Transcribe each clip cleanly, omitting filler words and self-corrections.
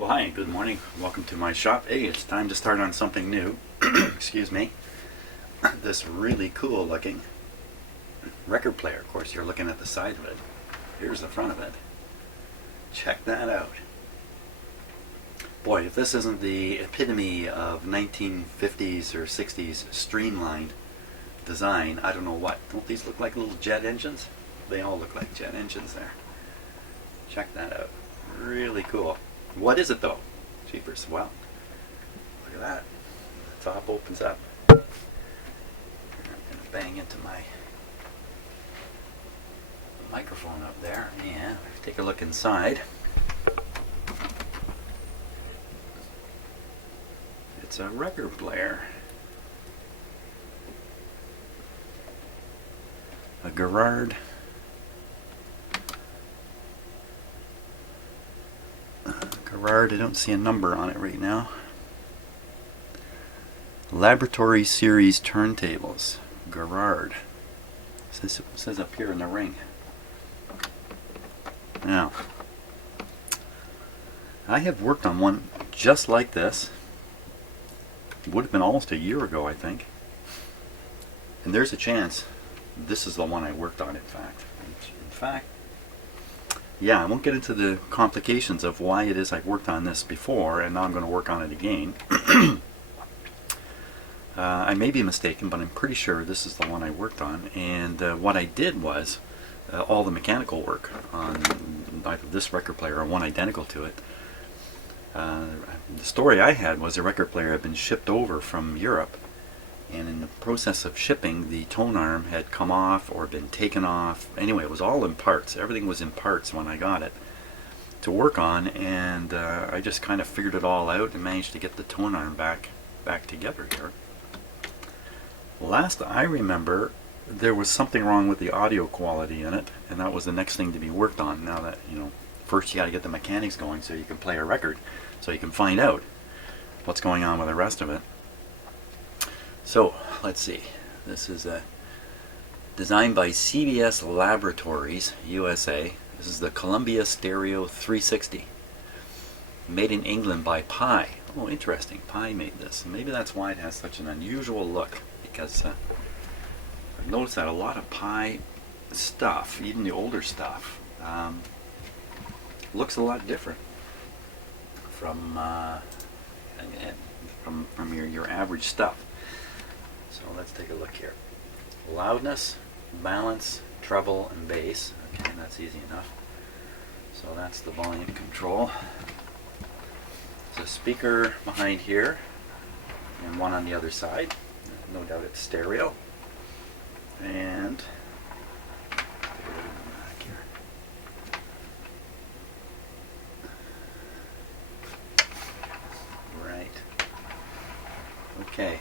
Well, hi, good morning. Welcome to my shop. Hey, it's time to start on something new. Excuse me. This really cool looking record player. Of course, you're looking at the side of it. Here's the front of it. Check that out. Boy, if this isn't the epitome of 1950s or 60s streamlined design, I don't know what. Don't these look like little jet engines? They all look like jet engines there. Check that out. Really cool. What is it though? Jeepers. Well, look at that. The top opens up. I'm going to bang into my microphone up there and take a look inside. It's a record player. A Garrard. Garrard, I don't see a number on it right now. Laboratory Series turntables. Garrard. It says up here in the ring. Now, I have worked on one just like this. It would have been almost a year ago, I think. And there's a chance this is the one I worked on, in fact. Yeah, I won't get into the complications of why it is I've worked on this before and now I'm going to work on it again. I may be mistaken, but I'm pretty sure this is the one I worked on. And what I did was all the mechanical work on either this record player or one identical to it. The story I had was a record player had been shipped over from Europe, and in the process of shipping, the tone arm had come off or been taken off. Anyway, it was all in parts. Everything was in parts when I got it to work on, and I just kind of figured it all out and managed to get the tone arm back together here. Last I remember, there was something wrong with the audio quality in it, and that was the next thing to be worked on. Now that, first you got to get the mechanics going so you can play a record, so you can find out what's going on with the rest of it. So, let's see. This is designed by CBS Laboratories, USA. This is the Columbia Stereo 360. Made in England by PYE. Oh, interesting. PYE made this. Maybe that's why it has such an unusual look, because I've noticed that a lot of PYE stuff, even the older stuff, looks a lot different from your average stuff. So let's take a look here. Loudness, balance, treble, and bass. Okay, that's easy enough. So that's the volume control. There's a speaker behind here and one on the other side. No doubt it's stereo. And take a look at the back here. Right. Okay.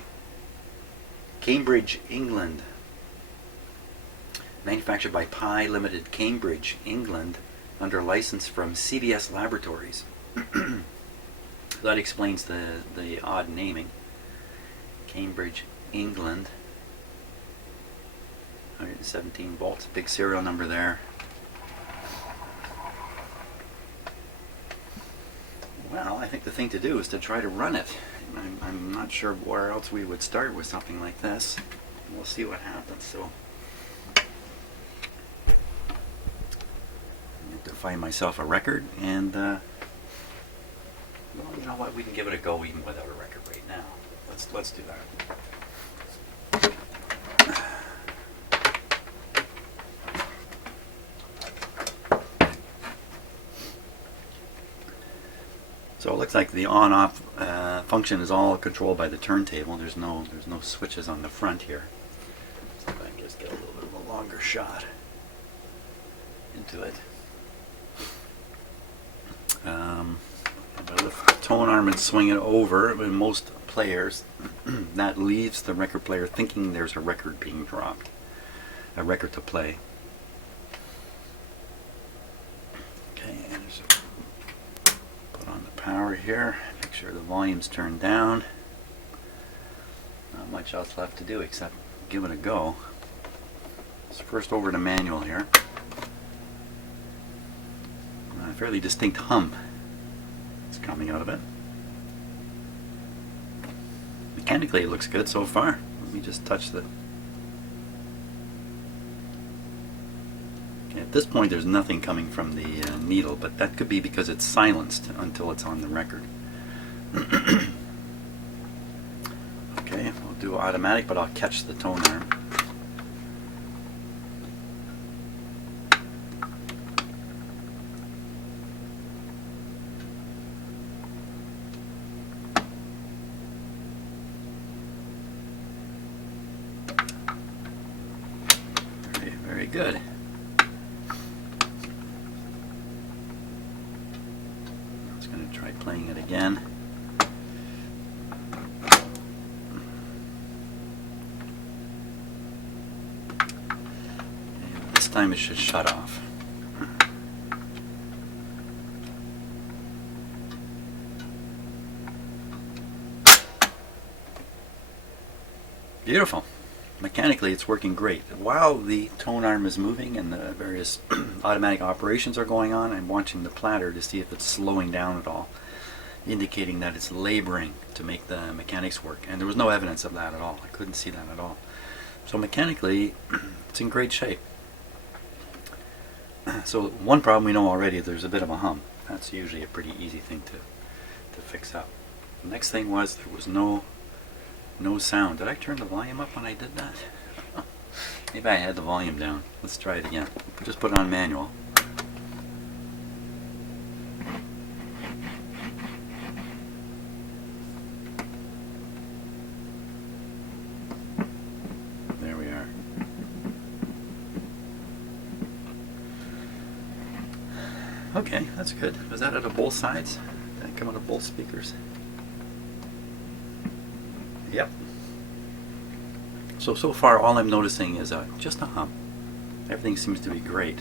Cambridge, England. Manufactured by PYE Limited, Cambridge, England, under license from CBS Laboratories. That explains the odd naming. Cambridge, England. 117 volts, big serial number there. Well, I think the thing to do is to try to run it. I'm not sure where else we would start with something like this. We'll see what happens. So I need to find myself a record, and well, you know what? We can give it a go even without a record right now. Let's do that. So it looks like the on-off function is all controlled by the turntable. There's no switches on the front here. So if I can just get a little bit of a longer shot into it. If I lift the tone arm and swing it over, with most players, that leaves the record player thinking there's a record being dropped, a record to play. Okay, and there's put on the power here, make sure the volume's turned down. Not much else left to do except give it a go. So first over to manual here. A fairly distinct hum. It's coming out of it. Mechanically it looks good so far. Let me just touch the... Okay, at this point there's nothing coming from the needle, but that could be because it's silenced until it's on the record. Okay, I'll do automatic, but I'll catch the tone arm. Very good. I'm just going to try playing it again. And this time it should shut off. Beautiful. Mechanically it's working great. While the tone arm is moving and the various automatic operations are going on, I'm watching the platter to see if it's slowing down at all, indicating that it's laboring to make the mechanics work. And there was no evidence of that at all. I couldn't see that at all. So mechanically it's in great shape. So one problem we know already, there's a bit of a hum. That's usually a pretty easy thing to fix up. The next thing was there was no sound. Did I turn the volume up when I did that? Maybe I had the volume down. Let's try it again. Just put it on manual. There we are. Okay, that's good. Was that out of both sides? Did that come out of both speakers? Yep. So far all I'm noticing is just a hum. Everything seems to be great.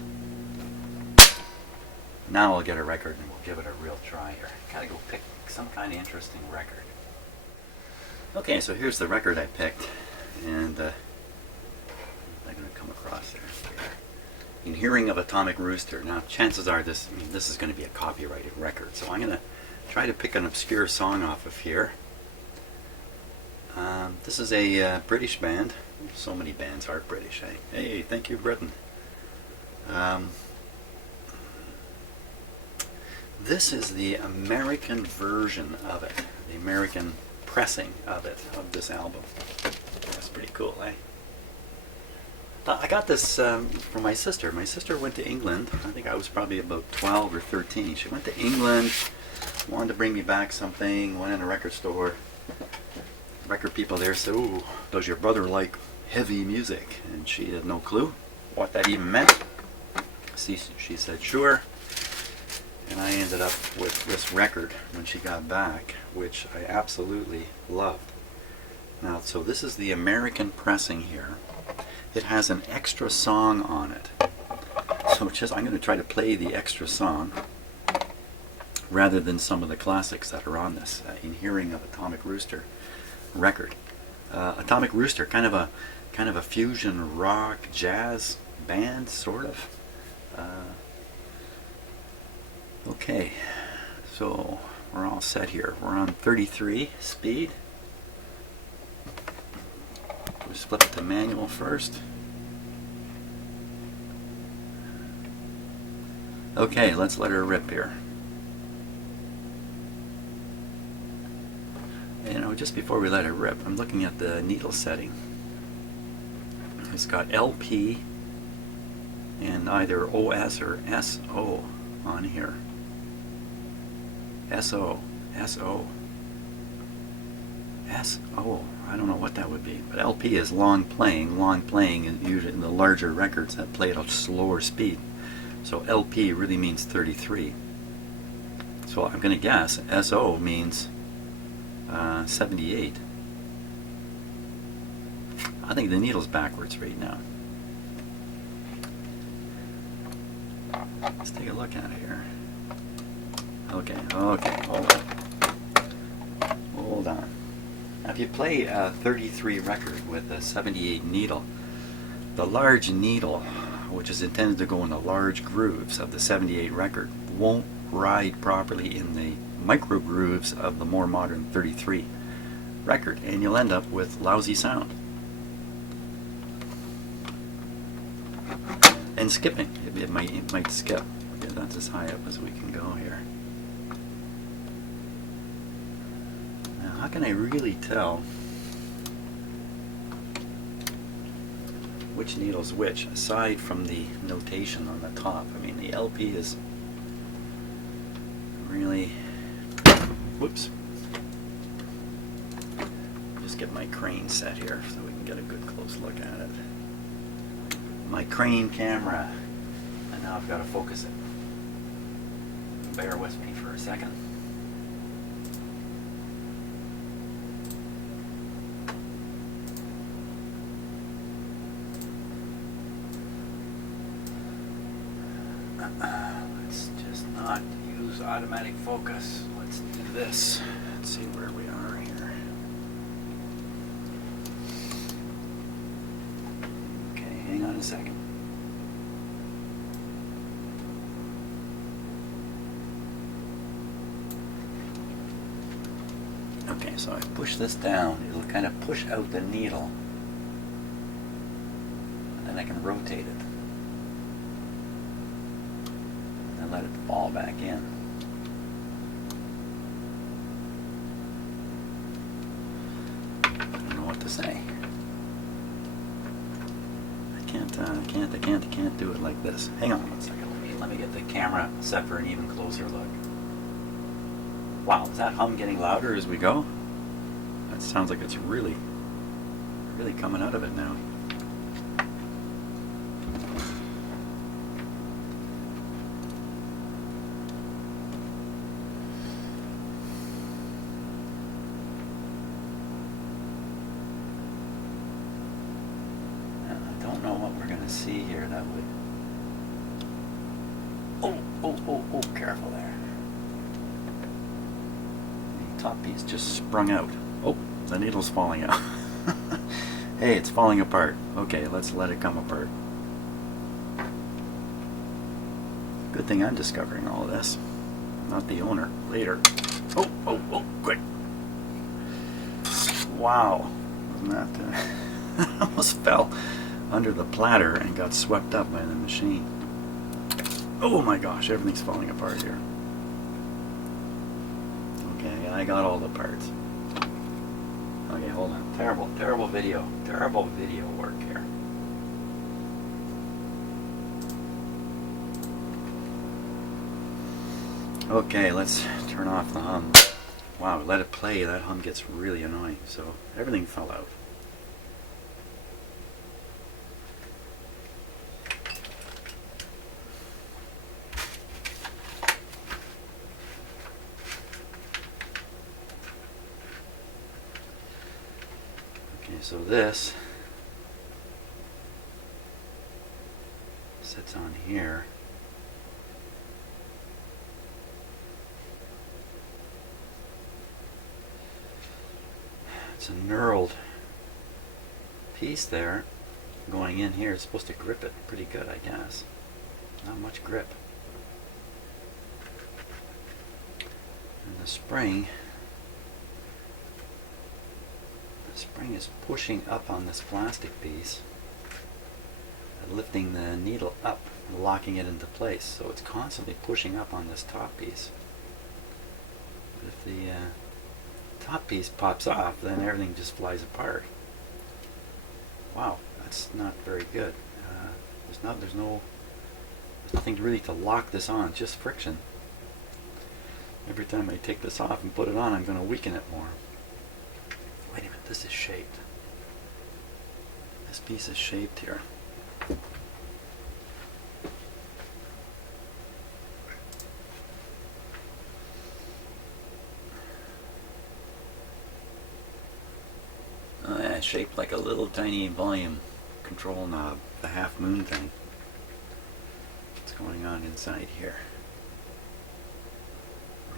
Now I'll get a record and we'll give it a real try here. Gotta go pick some kind of interesting record. Okay, so here's the record I picked, and I'm going to come across there. In Hearing of Atomic Rooster. Now chances are this is going to be a copyrighted record, so I'm going to try to pick an obscure song off of here. This is a British band. So many bands are British, eh? Hey, thank you, Britain. This is the American version of it, the American pressing of it, of this album. That's pretty cool, eh? I got this from my sister. My sister went to England. I think I was probably about 12 or 13. She went to England, wanted to bring me back something, went in a record store. Record people there said, "Ooh, does your brother like heavy music?" And she had no clue what that even meant. She said, "Sure." And I ended up with this record when she got back, which I absolutely loved. Now, so this is the American pressing here. It has an extra song on it. So I'm going to try to play the extra song rather than some of the classics that are on this In Hearing of Atomic Rooster record. Atomic Rooster, kind of a fusion rock jazz band, sort of. Okay, so we're all set here. We're on 33 speed. We flip it to manual first. Okay, let's let her rip here. You know, just before we let it rip, I'm looking at the needle setting. It's got LP and either OS or SO on here. SO. I don't know what that would be, but LP is long playing. Long playing is usually in the larger records that play at a slower speed. So LP really means 33. So I'm going to guess SO means 78. I think the needle's backwards right now. Let's take a look at it here. Okay, hold on. Now if you play a 33 record with a 78 needle, the large needle, which is intended to go in the large grooves of the 78 record, won't ride properly in the micro grooves of the more modern 33 record, and you'll end up with lousy sound. And skipping. It might skip. Okay, that's as high up as we can go here. Now, how can I really tell which needle's which, aside from the notation on the top? I mean, the LP is really... Whoops. Just get my crane set here so we can get a good close look at it. My crane camera, and now I've got to focus it. Bear with me for a second. Let's just not use automatic focus. Let's do this. Let's see where we are here. Okay, hang on a second. Okay, so I push this down. It'll kind of push out the needle. And then I can rotate it. And let it fall back in. I don't know what to say. I can't do it like this. Hang on one second. Let me get the camera set for an even closer look. Wow, is that hum getting louder as we go? That sounds like it's really coming out of it now. I don't know what we're going to see here that would... Oh, careful there. Top piece just sprung out. Oh, the needle's falling out. Hey, it's falling apart. Okay, let's let it come apart. Good thing I'm discovering all of this, not the owner later. Oh, quick. Wow. Wasn't that... I almost fell under the platter and got swept up by the machine. Oh my gosh, everything's falling apart here. Okay, I got all the parts. Okay, hold on. Terrible video work here. Okay, let's turn off the hum. Wow, let it play. That hum gets really annoying. So everything fell out. So this sits on here. It's a knurled piece there going in here. It's supposed to grip it pretty good, I guess. Not much grip. And the spring is pushing up on this plastic piece, lifting the needle up, locking it into place. So it's constantly pushing up on this top piece. But if the top piece pops off, then everything just flies apart. Wow, that's not very good. There's nothing really to lock this on, just friction. Every time I take this off and put it on, I'm going to weaken it more. Wait a minute, this is shaped. This piece is shaped here. Oh, yeah, shaped like a little tiny volume control knob, the half moon thing. What's going on inside here?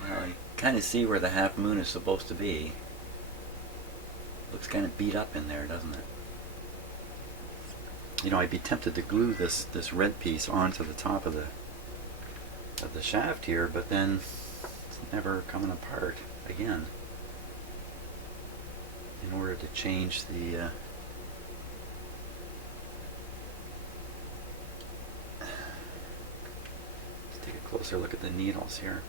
Well, you kind of see where the half moon is supposed to be. Looks kind of beat up in there, doesn't it? You know, I'd be tempted to glue this red piece onto the top of the shaft here, but then never coming apart again in order to change the let's take a closer look at the needles here.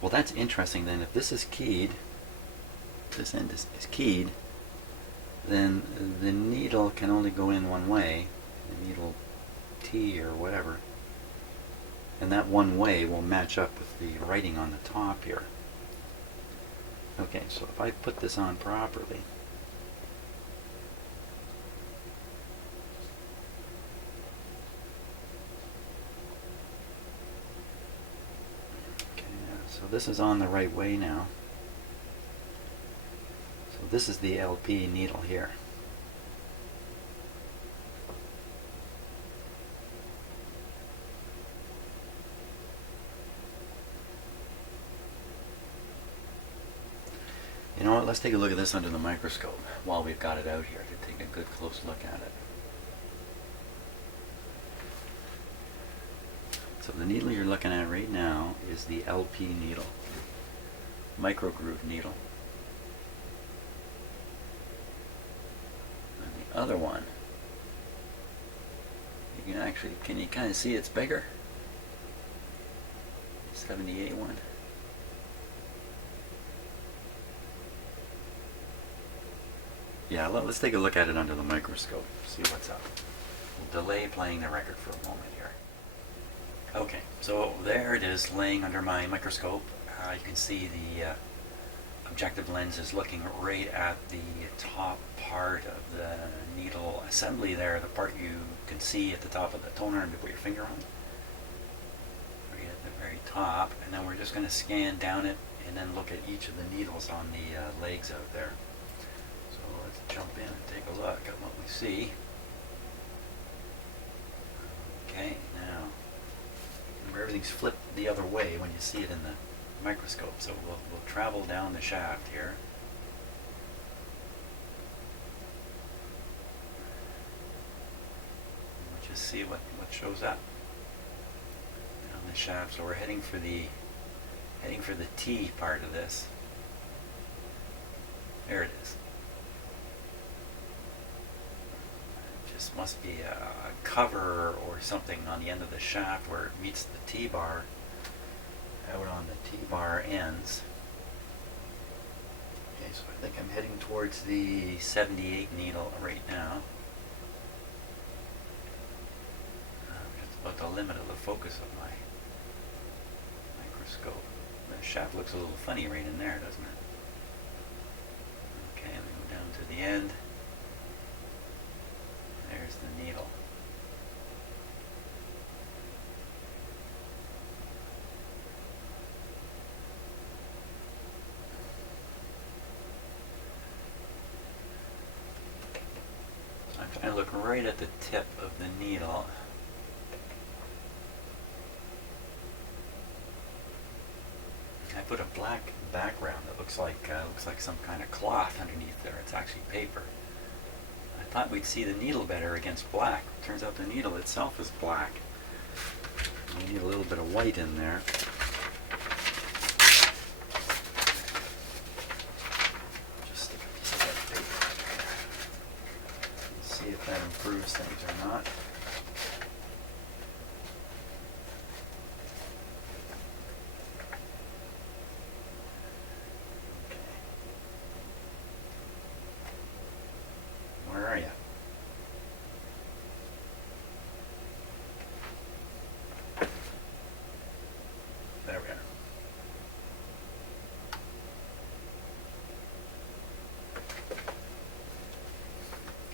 Well, that's interesting then. If this is keyed, this end is keyed, then the needle can only go in one way, the needle T or whatever, and that one way will match up with the writing on the top here. Okay, so if I put this on properly, okay, so this is on the right way now. So this is the LP needle here. You know what, let's take a look at this under the microscope while we've got it out here to take a good close look at it. So the needle you're looking at right now is the LP needle, micro groove needle. And the other one, you can actually, can you kind of see it's bigger? 78 one. Yeah, let's take a look at it under the microscope, see what's up. We'll delay playing the record for a moment here. Okay, so there it is laying under my microscope. You can see the objective lens is looking right at the top part of the needle assembly there, the part you can see at the top of the toner and you put your finger on. Right at the very top, and then we're just going to scan down it and then look at each of the needles on the legs out there. Jump in and take a look at what we see. Okay, now remember everything's flipped the other way when you see it in the microscope, so we'll travel down the shaft here. We'll just see what shows up down the shaft. So we're heading for the T part of this. There it is. This must be a cover or something on the end of the shaft where it meets the T-bar out on the T-bar ends. Okay, so I think I'm heading towards the 78 needle right now. Just about the limit of the focus of my microscope. The shaft looks a little funny right in there, doesn't it? Okay, let me go down to the end. There's the needle. So I'm trying to look right at the tip of the needle. I put a black background that looks like some kind of cloth underneath there. It's actually paper. I thought we'd see the needle better against black. Turns out the needle itself is black. We need a little bit of white in there. Just stick a piece of that paper in there. Let's see if that improves things or not. Where are you? There we are.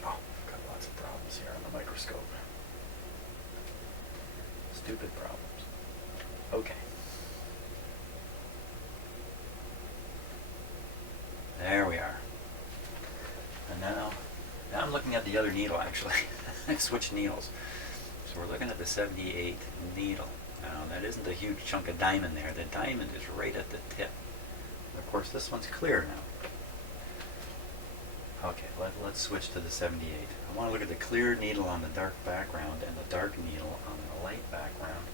Oh, I've got lots of problems here on the microscope. Stupid problems. Okay. There we are. And now I'm looking at the other needle actually. I've switched needles. So we're looking at the 78 needle. Now that isn't a huge chunk of diamond there. The diamond is right at the tip. And of course this one's clear now. Okay, let's switch to the 78. I want to look at the clear needle on the dark background and the dark needle on the light background.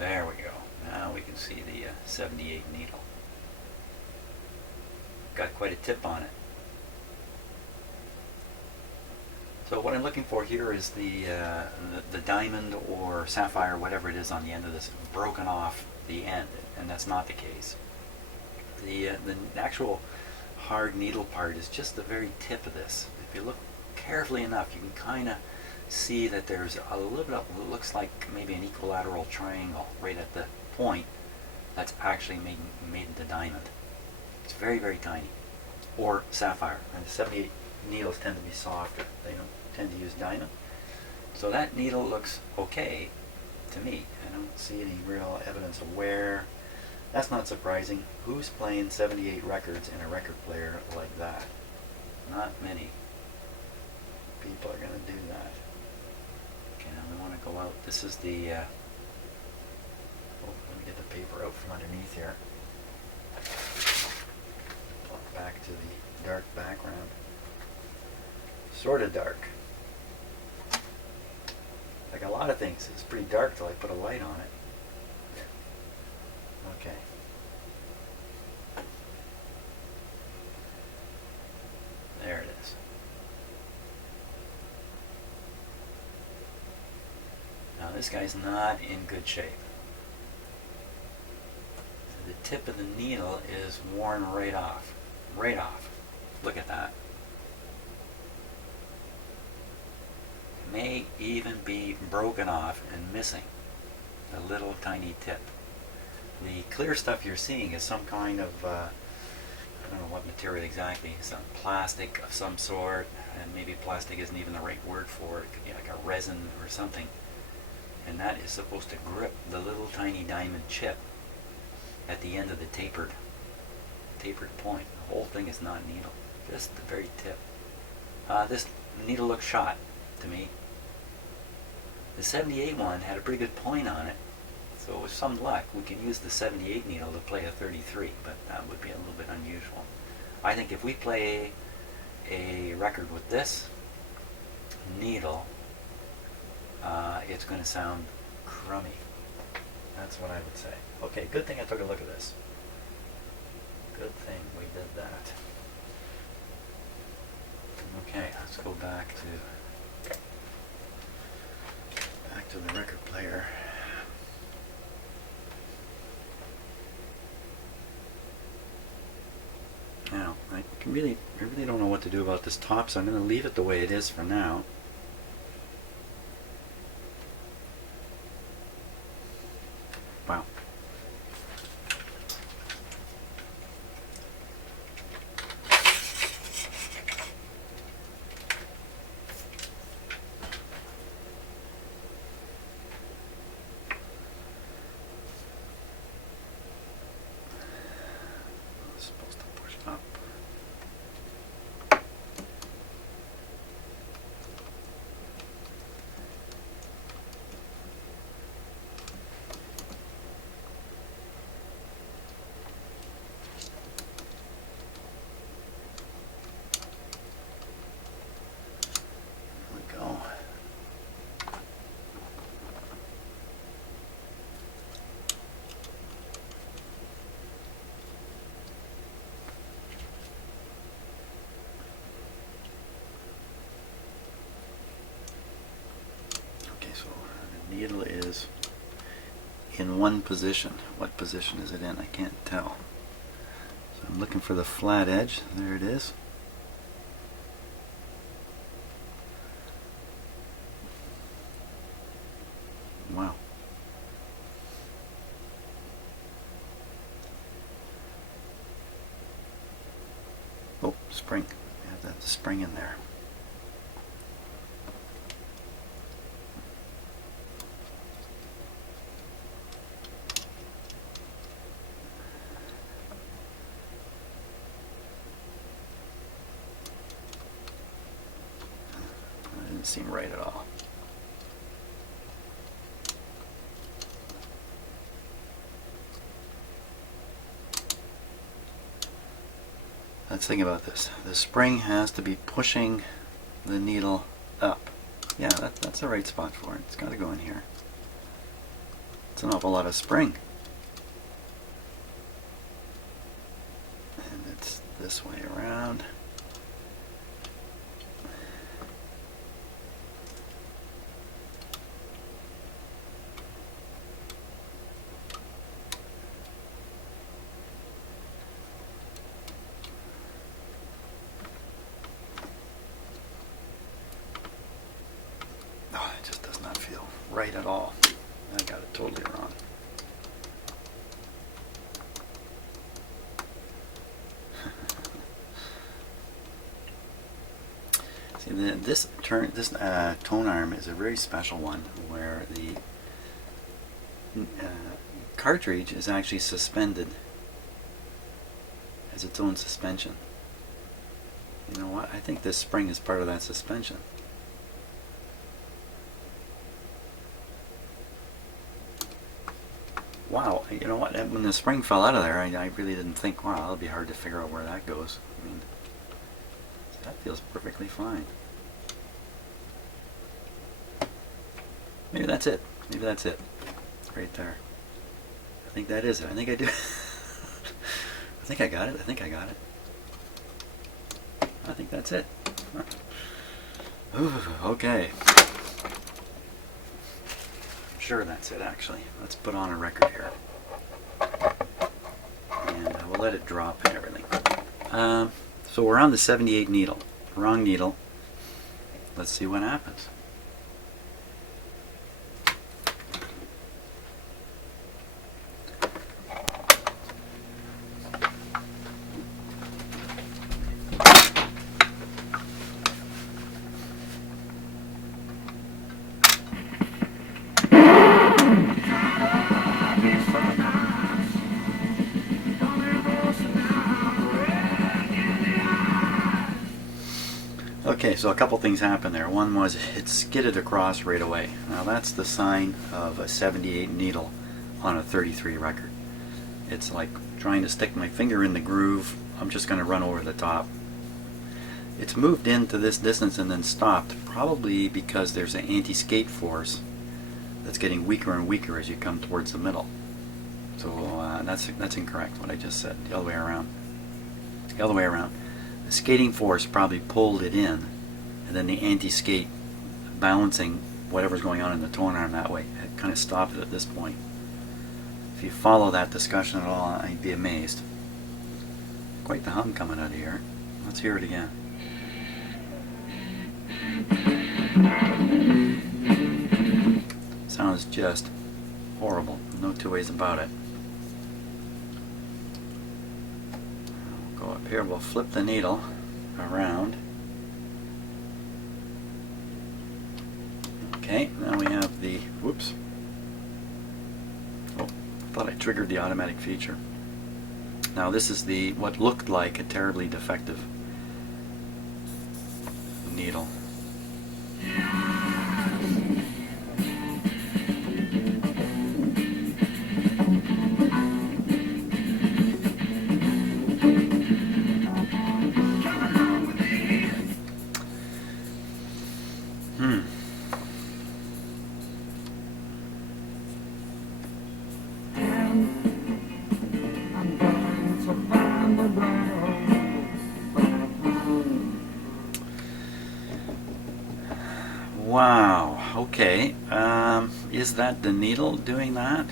There we go. Now we can see the 78 needle. Got quite a tip on it. So what I'm looking for here is the diamond or sapphire, whatever it is on the end of this, broken off the end, and that's not the case. The actual hard needle part is just the very tip of this. If you look carefully enough, you can kind of see that there's a little bit of what looks like maybe an equilateral triangle right at the point that's actually made into diamond. It's very, very tiny. Or sapphire. And the 78 needles tend to be softer. They don't tend to use diamond. So that needle looks okay to me. I don't see any real evidence of wear. That's not surprising. Who's playing 78 records in a record player like that? Not many people are going to do that. Okay, now we want to go out. This is the... oh, let me get the paper out from underneath here. Plug back to the dark background. Sort of dark. Like a lot of things, it's pretty dark till I put a light on it. Okay. There it is. Now this guy's not in good shape. So the tip of the needle is worn right off. Right off. Look at that. It may even be broken off and missing a little tiny tip. The clear stuff you're seeing is some kind of, I don't know what material exactly, some plastic of some sort, and maybe plastic isn't even the right word for it. It could be like a resin or something. And that is supposed to grip the little tiny diamond chip at the end of the tapered point. The whole thing is not needle, just the very tip. This needle looks shot to me. The 78 one had a pretty good point on it. So with some luck, we can use the 78 needle to play a 33, but that would be a little bit unusual. I think if we play a record with this needle, it's going to sound crummy. That's what I would say. Okay, good thing I took a look at this. Good thing we did that. Okay, let's go back to the record player. Now, I really don't know what to do about this top, so I'm going to leave it the way it is for now. Wow. Supposed to push up. So the needle is in one position. What position is it in? I can't tell. So I'm looking for the flat edge. There it is. Wow. Oh, spring. We have that spring in there. Didn't seem right at all. Let's think about this. The spring has to be pushing the needle up. Yeah, that's the right spot for it. It's got to go in here. It's an awful lot of spring. And it's this way around. Oh, it just does not feel right at all. I got it totally wrong. See, this tone arm is a very special one, where the cartridge is actually suspended as its own suspension. You know what? I think this spring is part of that suspension. Wow, you know what? When the spring fell out of there, I really didn't think, wow, it'll be hard to figure out where that goes. I mean, that feels perfectly fine. Maybe that's it. Maybe that's it. Right there. I think that is it. I think I do. I think I got it. I think I got it. I think that's it. Ooh, okay. I'm sure that's it, actually. Let's put on a record here. And we'll let it drop and everything. So we're on the 78 needle. Wrong needle. Let's see what happens. Okay, so a couple things happened there. One was it skidded across right away. Now that's the sign of a 78 needle on a 33 record. It's like trying to stick my finger in the groove. I'm just going to run over the top. It's moved into this distance and then stopped, probably because there's an anti-skate force that's getting weaker and weaker as you come towards the middle. So that's incorrect, what I just said. The other way around. The other way around. The skating force probably pulled it in, and then the anti-skate balancing whatever's going on in the tone arm that way, it kind of stopped it at this point. If you follow that discussion at all, I'd be amazed. Quite the hum coming out of here. Let's hear it again. Sounds just horrible. No two ways about it. We'll go up here, we'll flip the needle around. Okay, now we have the, whoops. Oh, I thought I triggered the automatic feature. Now this is the, what looked like a terribly defective needle. Wow, okay, is that the needle doing that?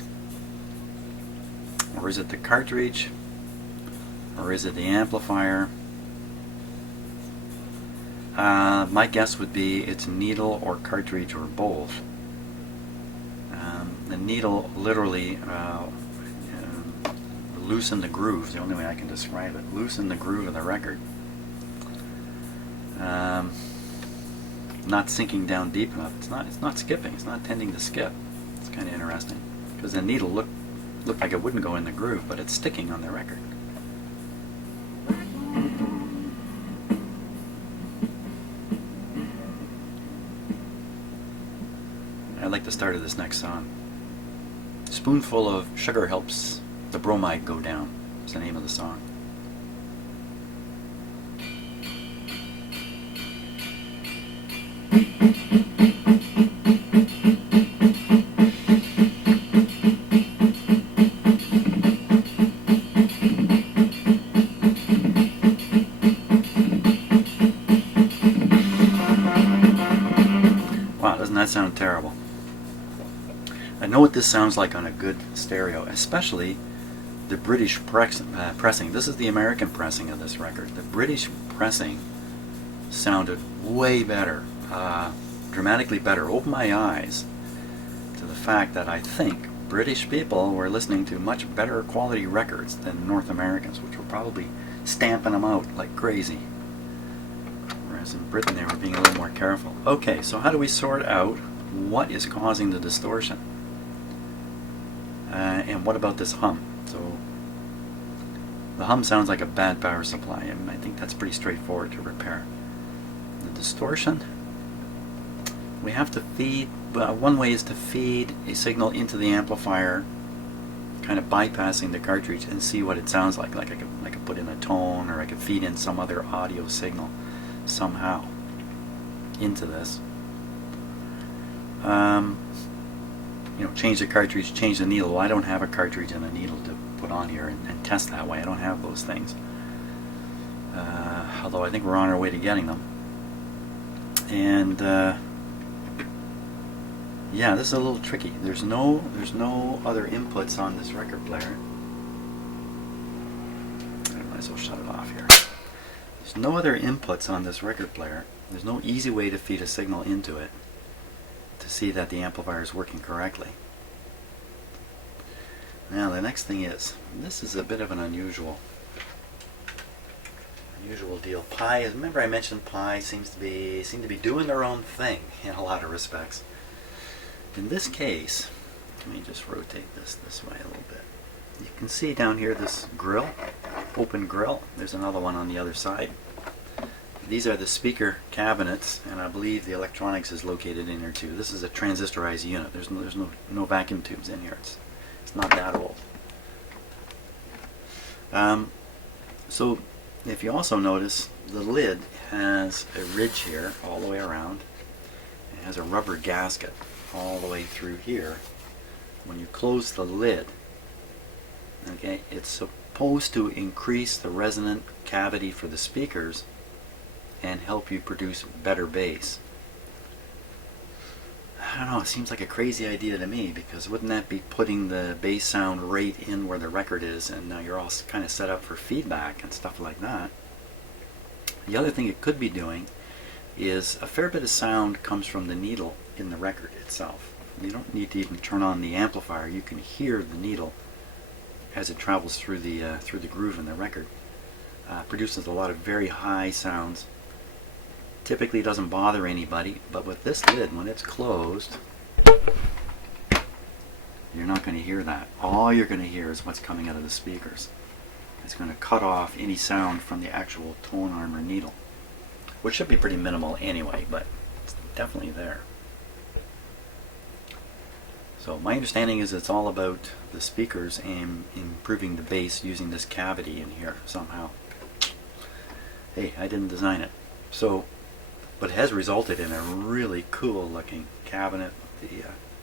Or is it the cartridge? Or is it the amplifier? My guess would be it's needle or cartridge or both. The needle literally loosened the groove, the only way I can describe it. Loosened the groove of the record. Not sinking down deep enough. It's not skipping. It's not tending to skip. It's kind of interesting because the needle looked like it wouldn't go in the groove, but it's sticking on the record. I like the start of this next song. Spoonful of sugar helps the bromide go down. It's the name of the song. Wow, doesn't that sound terrible? I know what this sounds like on a good stereo, especially the British pressing. This is the American pressing of this record. The British pressing sounded way better, dramatically better. Opened my eyes to the fact that I think British people were listening to much better quality records than North Americans, which were probably stamping them out like crazy. Whereas in Britain they were being a little more careful. Okay, so how do we sort out what is causing the distortion? And what about this hum? So the hum sounds like a bad power supply, and I think that's pretty straightforward to repair. The distortion, we have to feed, one way is to feed a signal into the amplifier, kind of bypassing the cartridge, and see what it sounds like. Like I could put in a tone, or I could feed in some other audio signal somehow into this. Change the cartridge, change the needle. Well, I don't have a cartridge and a needle to put on here and test that way. I don't have those things. Although I think we're on our way to getting them. And yeah, this is a little tricky. There's no other inputs on this record player. I might as well shut it off here. There's no other inputs on this record player. There's no easy way to feed a signal into it to see that the amplifier is working correctly. Now the next thing is, this is a bit of an unusual deal. PYE, remember I mentioned PYE seem to be doing their own thing in a lot of respects. In this case, let me just rotate this way a little bit. You can see down here this grill, open grill. There's another one on the other side. These are the speaker cabinets, and I believe the electronics is located in here too. This is a transistorized unit. There's no vacuum tubes in here. It's not that old. So if you also notice, the lid has a ridge here all the way around. It has a rubber gasket all the way through here. When you close the lid, okay, it's supposed to increase the resonant cavity for the speakers and help you produce better bass. I don't know, it seems like a crazy idea to me, because wouldn't that be putting the bass sound right in where the record is, and now you're all kind of set up for feedback and stuff like that. The other thing it could be doing is a fair bit of sound comes from the needle in the record itself. You don't need to even turn on the amplifier. You can hear the needle as it travels through the groove in the record. Produces a lot of very high sounds. Typically doesn't bother anybody, but with this lid, when it's closed, you're not going to hear that. All you're going to hear is what's coming out of the speakers. It's going to cut off any sound from the actual tone arm or needle, which should be pretty minimal anyway, but it's definitely there. So my understanding is it's all about the speakers and improving the bass using this cavity in here somehow. Hey, I didn't design it. So, but it has resulted in a really cool looking cabinet.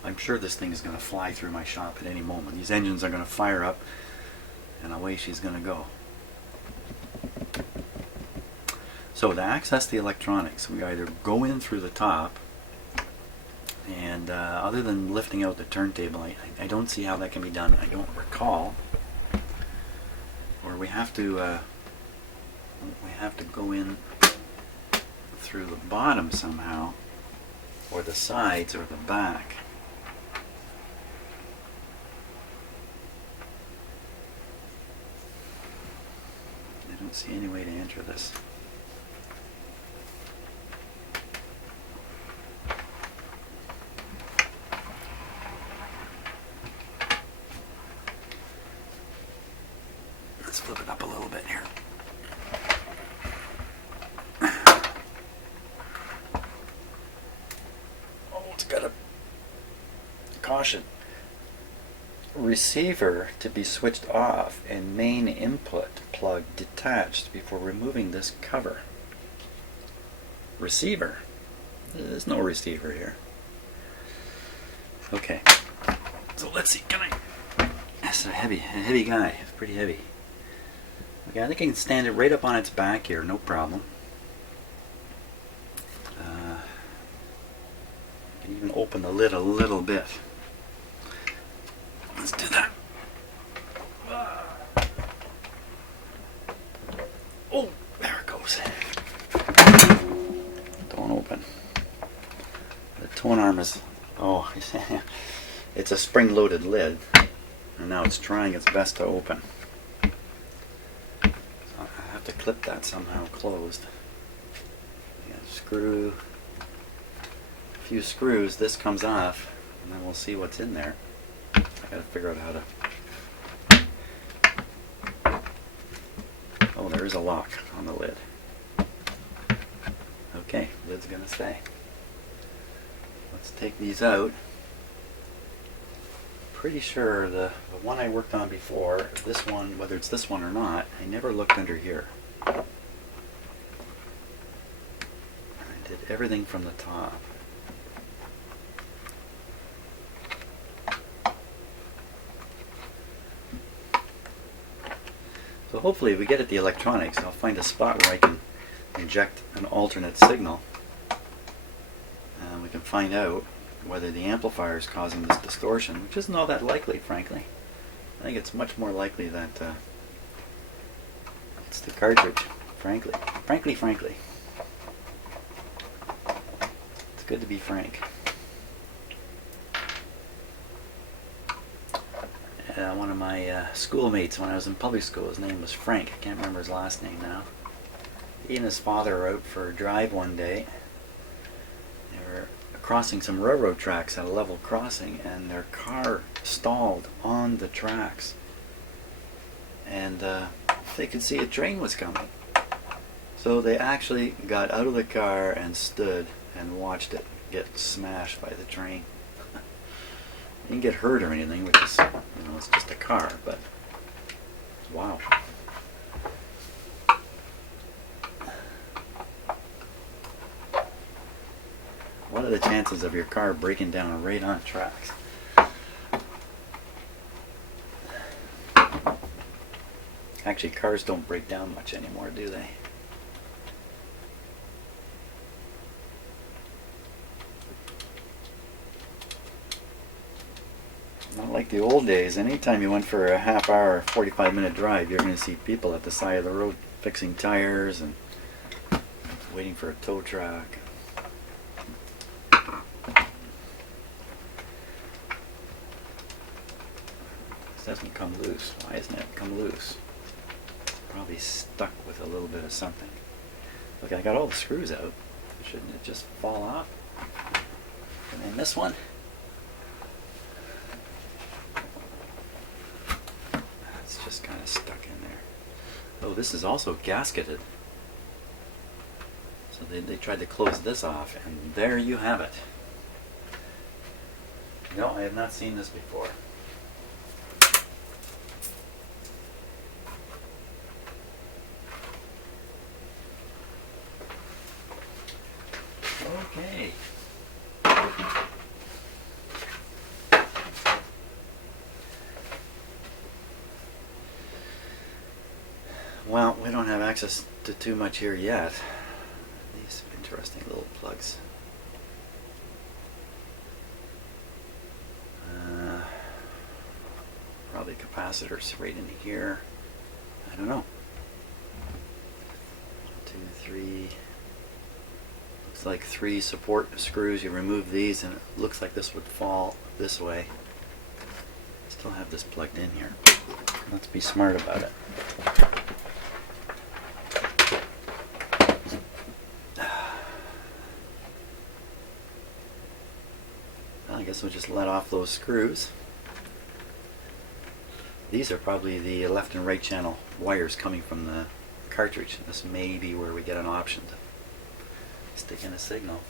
I'm sure this thing is going to fly through my shop at any moment. These engines are going to fire up and away she's going to go. So to access the electronics, we either go in through the top, and other than lifting out the turntable, I don't see how that can be done. I don't recall. Or we have to go in through the bottom somehow, or the sides, or the back. I don't see any way to enter this. Let's flip it up a little bit here. Oh, it's got a caution. Receiver to be switched off and main input plug detached before removing this cover. Receiver? There's no receiver here. Okay, so let's see. Can I? That's a heavy guy. It's pretty heavy. Okay, I think I can stand it right up on its back here, no problem. can even open the lid a little bit. Let's do that. Oh, there it goes. Don't open. The tone arm is, oh, it's a spring-loaded lid, and now it's trying its best to open. So I have to clip that somehow closed. Screw, a few screws, this comes off, and then we'll see what's in there. I gotta figure out how to. Oh, there is a lock on the lid. Okay, lid's gonna stay. Let's take these out. Pretty sure the one I worked on before, this one, whether it's this one or not, I never looked under here. Did everything from the top. So hopefully if we get at the electronics, I'll find a spot where I can inject an alternate signal, and we can find out whether the amplifier is causing this distortion, which isn't all that likely, frankly. I think it's much more likely that it's the cartridge, frankly. Frankly. Good to be frank. One of my schoolmates when I was in public school, his name was Frank. I can't remember his last name now. He and his father were out for a drive one day. They were crossing some railroad tracks at a level crossing, and their car stalled on the tracks. And they could see a train was coming. So they actually got out of the car and stood and watched it get smashed by the train. You didn't get hurt or anything, which is, it's just a car, but wow. What are the chances of your car breaking down right on tracks? Actually, cars don't break down much anymore, do they? Not like the old days. Anytime you went for a half hour, 45-minute drive, you're going to see people at the side of the road fixing tires and waiting for a tow truck. This doesn't come loose. Why isn't it come loose? Probably stuck with a little bit of something. Look, I got all the screws out. Shouldn't it just fall off? Did I miss one? Just kind of stuck in there. Oh, this is also gasketed. So they tried to close this off, and there you have it. No, I have not seen this before. Okay. Well, we don't have access to too much here yet. These interesting little plugs. Probably capacitors right in here. I don't know. 1, 2, 3. Looks like 3 support screws. You remove these and it looks like this would fall this way. Still have this plugged in here. Let's be smart about it. Well, I guess we'll just let off those screws. These are probably the left and right channel wires coming from the cartridge. This may be where we get an option to stick in a signal.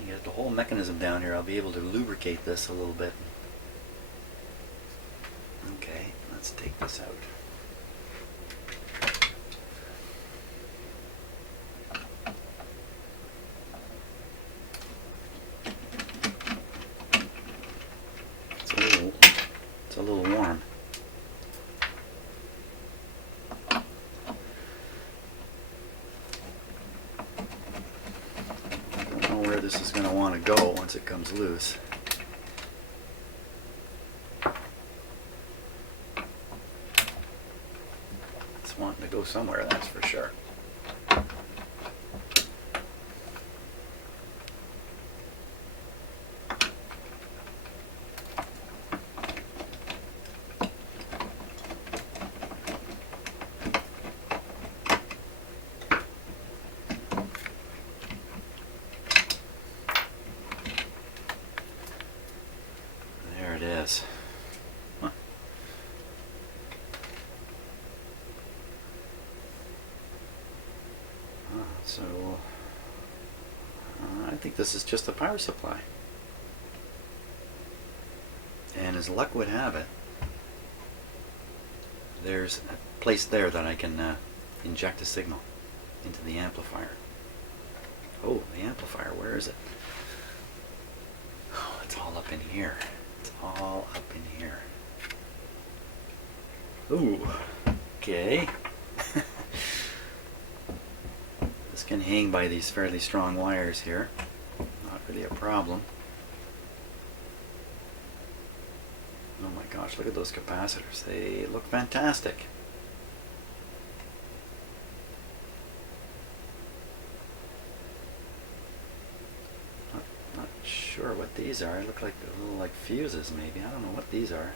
You get the whole mechanism down here. I'll be able to lubricate this a little bit. Okay, let's take this out. It's a little warm. this is going to want to go once it comes loose. It's wanting to go somewhere, that's for sure. It is. Huh. So I think this is just a power supply, and as luck would have it, there's a place there that I can inject a signal into the amplifier. Oh, the amplifier, where is it? Oh, it's all up in here. It's all up in here. Ooh, okay. This can hang by these fairly strong wires here. Not really a problem. Oh my gosh, look at those capacitors. They look fantastic. Not sure what these are. They look like little like fuses maybe. I don't know what these are.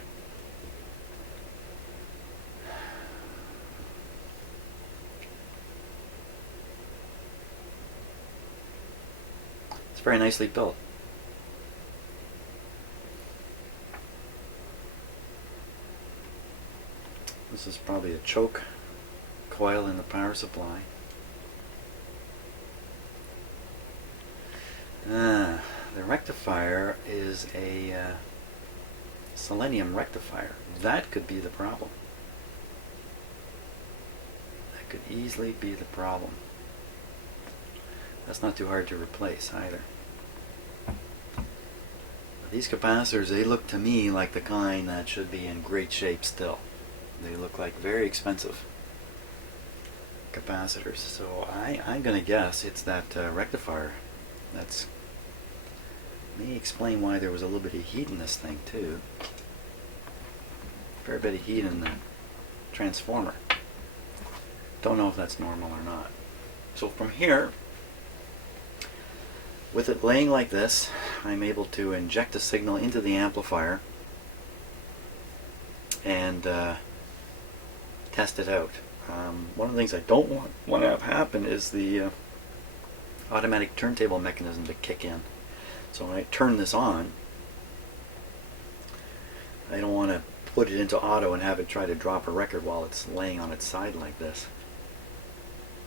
It's very nicely built. This is probably a choke coil in the power supply. The rectifier is a selenium rectifier. That could be the problem. That could easily be the problem. That's not too hard to replace either. These capacitors, they look to me like the kind that should be in great shape still. They look like very expensive capacitors. So I'm going to guess it's that rectifier. That's may explain why there was a little bit of heat in this thing too. Fair bit of heat in the transformer. Don't know if that's normal or not. So from here, with it laying like this, I'm able to inject a signal into the amplifier and test it out. One of the things I don't want to have happen is the automatic turntable mechanism to kick in. So when I turn this on, I don't want to put it into auto and have it try to drop a record while it's laying on its side like this.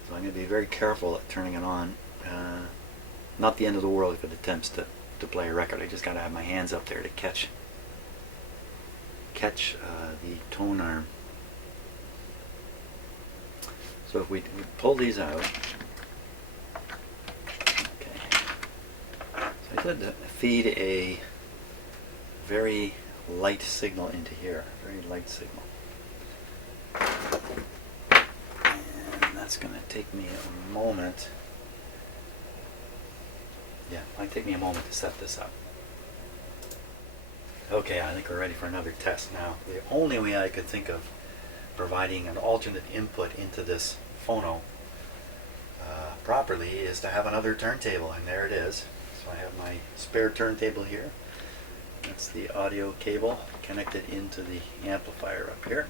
So I'm going to be very careful at turning it on. Not the end of the world if it attempts to play a record. I just got to have my hands up there to catch the tone arm. So if we pull these out, okay. So I did feed a very light signal into here, very light signal. And that's going to take me a moment. Yeah, it might take me a moment to set this up. Okay, I think we're ready for another test now. The only way I could think of providing an alternate input into this phono properly is to have another turntable, and there it is. So I have my spare turntable here. That's the audio cable connected into the amplifier up here.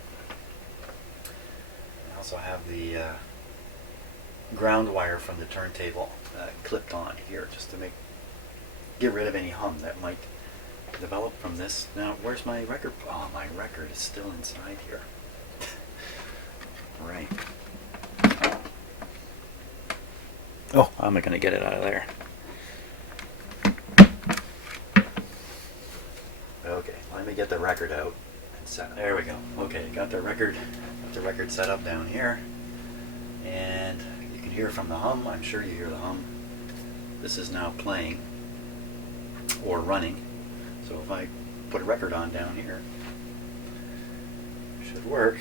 I also have the ground wire from the turntable clipped on here just to get rid of any hum that might develop from this. Now, where's my record? Oh, my record is still inside here. Right. Oh, how am I going to get it out of there? Okay, let me get the record out and set it. There we go. Okay, got the record set up down here, and you can hear from the hum. I'm sure you hear the hum. This is now playing or running. So if I put a record on down here, it should work.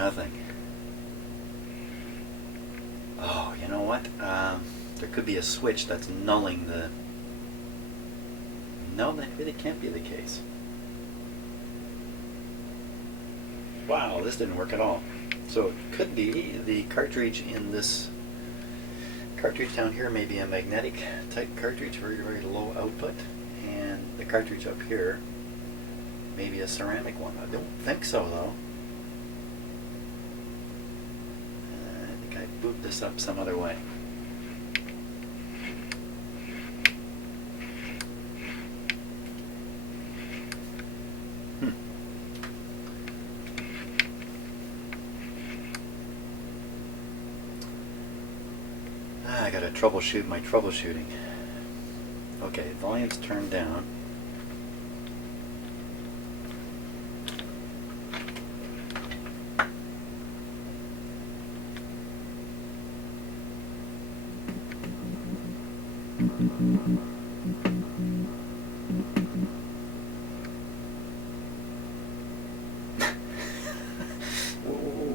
nothing. Oh, you know what? There could be a switch that's nulling the... No, that really can't be the case. Wow, this didn't work at all. So it could be the cartridge in this cartridge down here may be a magnetic type cartridge, very, very low output, and the cartridge up here may be a ceramic one. I don't think so though. I think I boot this up some other way. I gotta troubleshoot my troubleshooting. Okay, volume's turned down.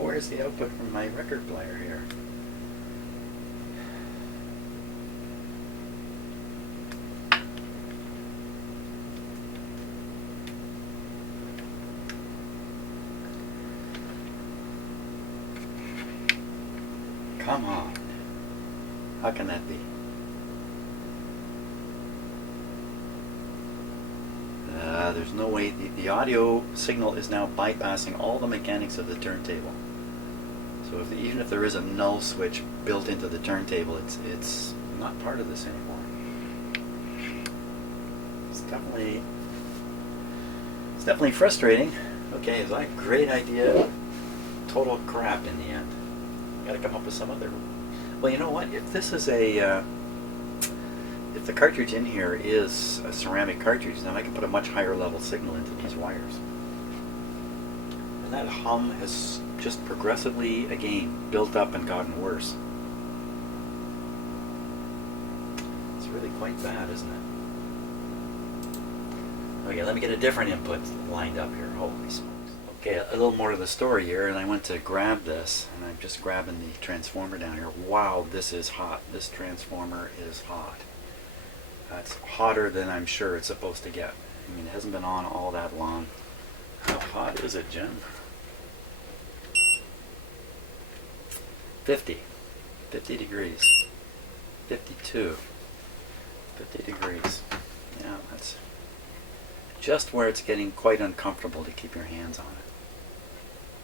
Where's the output from my record player here? Come on. How can that be? There's no way. The audio signal is now bypassing all the mechanics of the turntable. So even if there is a null switch built into the turntable, it's not part of this anymore. It's definitely frustrating. Okay, it was like a great idea. Total crap in the end. Got to come up with some other. Well, you know what? If this is a, if the cartridge in here is a ceramic cartridge, then I can put a much higher level signal into these wires. And that hum has just progressively, again, built up and gotten worse. It's really quite bad, isn't it? Okay, let me get a different input lined up here. Holy smokes. Okay, a little more to the story here, and I went to grab this, and I'm just grabbing the transformer down here. Wow, this is hot. This transformer is hot. That's hotter than I'm sure it's supposed to get. I mean, it hasn't been on all that long. How hot is it, Jim? 50 degrees. 52. 50 degrees. Yeah, that's just where it's getting quite uncomfortable to keep your hands on it.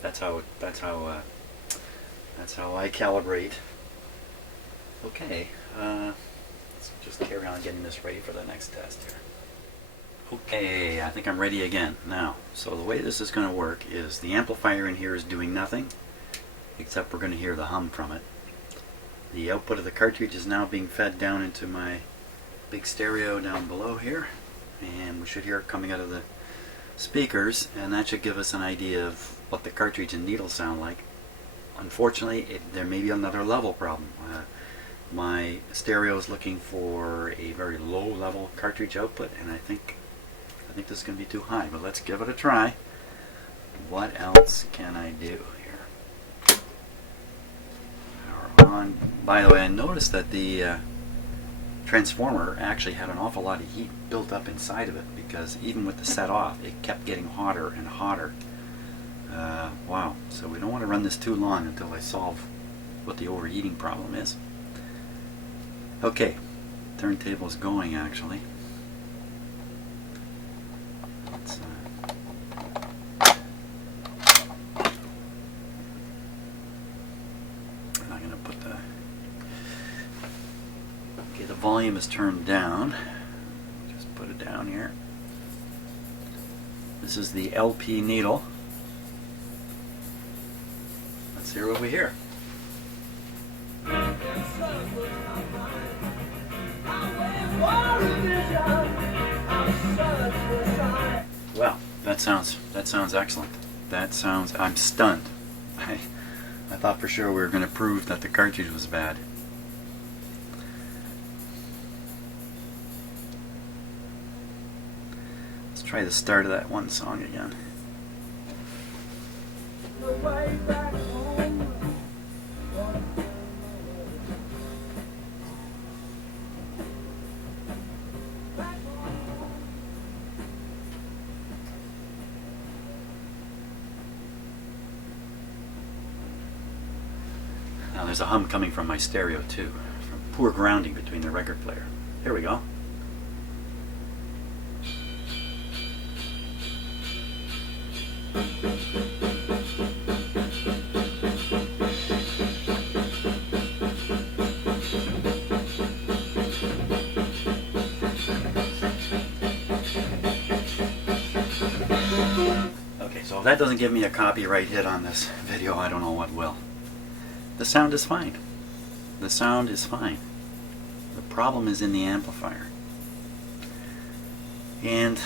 That's how I calibrate. Okay, let's just carry on getting this ready for the next test here. Okay, I think I'm ready again now. So the way this is going to work is the amplifier in here is doing nothing, except we're going to hear the hum from it. The output of the cartridge is now being fed down into my big stereo down below here, and we should hear it coming out of the speakers, and that should give us an idea of what the cartridge and needle sound like. Unfortunately, there may be another level problem. My stereo is looking for a very low level cartridge output, and I think this is going to be too high, but let's give it a try. What else can I do here? Power on. By the way, I noticed that the transformer actually had an awful lot of heat built up inside of it, because even with the set off, it kept getting hotter and hotter. Wow, so we don't want to run this too long until I solve what the overheating problem is. Okay, turntable's going actually. Let's, I'm going to put the... Okay, the volume is turned down. Just put it down here. This is the LP needle. Let's hear what we hear. Well, that sounds excellent. That sounds, I'm stunned. I thought for sure we were going to prove that the cartridge was bad. Let's try the start of that one song again. there's a hum coming from my stereo too, from poor grounding between the record player. Here we go. Okay, so if that doesn't give me a copyright hit on this video, I don't know what will. The sound is fine. The sound is fine. The problem is in the amplifier. And,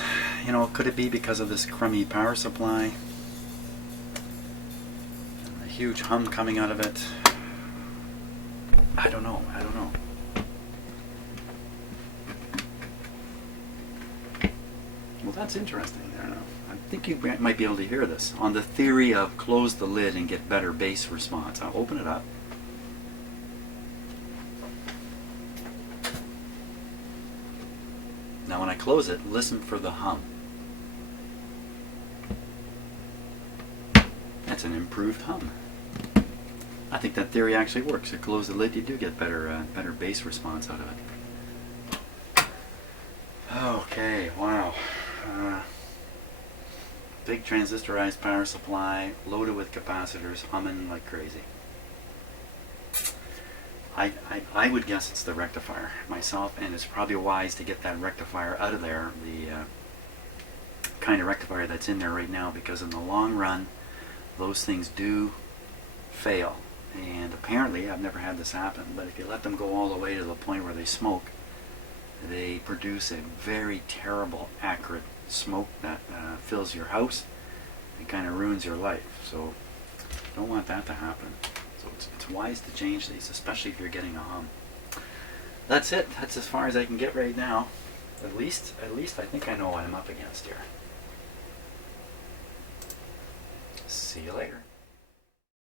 you know, could it be because of this crummy power supply? A huge hum coming out of it? I don't know. I don't know. Well, that's interesting. I don't know. I think you might be able to hear this. On the theory of close the lid and get better bass response. I'll open it up. Now when I close it, listen for the hum. That's an improved hum. I think that theory actually works. You close the lid, you do get better bass response out of it. Okay, wow. Big transistorized power supply, loaded with capacitors, humming like crazy. I would guess it's the rectifier myself, and it's probably wise to get that rectifier out of there, the kind of rectifier that's in there right now, because in the long run, those things do fail. And apparently, I've never had this happen, but if you let them go all the way to the point where they smoke, they produce a very terrible, acrid smoke that fills your house and kind of ruins your life. So, don't want that to happen. So it's wise to change these, especially if you're getting a hum. That's it. That's as far as I can get right now. At least I think I know what I'm up against here. See you later.